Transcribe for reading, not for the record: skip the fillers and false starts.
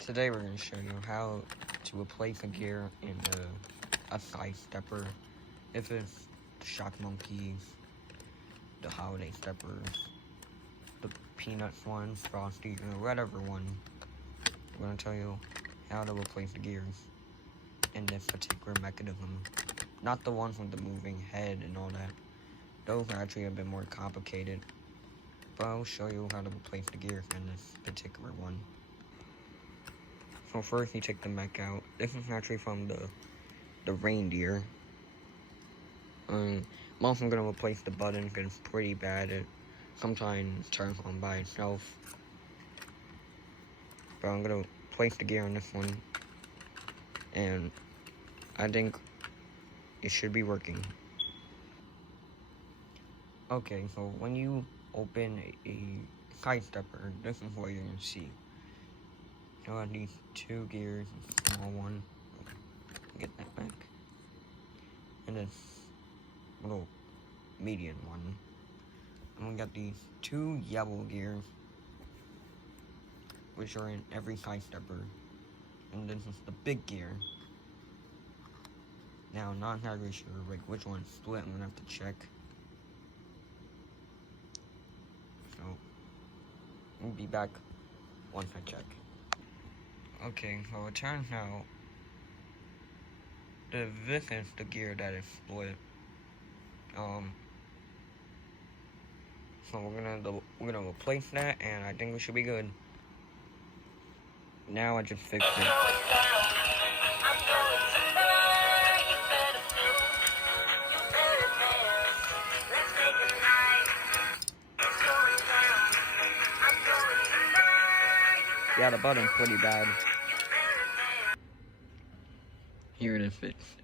Today we're going to show you how to replace a gear in a side stepper. If it's the Shock Monkeys, the Holiday Steppers, the Peanuts ones, Frosty, or whatever one, we're going to tell you how to replace the gears in this particular mechanism. Not the ones with the moving head and all that. Those are actually a bit more complicated. But I'll show you how to replace the gears in this particular one. So first you take the mech out. This is actually from the reindeer. I'm also going to replace the button because it's pretty bad. It sometimes turns on by itself. But I'm going to place the gear on this one. And I think it should be working. Okay, so when you open a side stepper, this is what you're going to see. So I got these two gears, a small one, get that back, and this little medium one. And we got these two yellow gears, which are in every side stepper, and this is the big gear. Now, I'm not entirely sure like which one's split. I'm gonna have to check. So, we'll be back once I check. Okay, so it turns out this is the gear that is split. So we're gonna replace that, and I think we should be good. Now I just fixed it. Yeah, the button's pretty bad. Here it is fixed.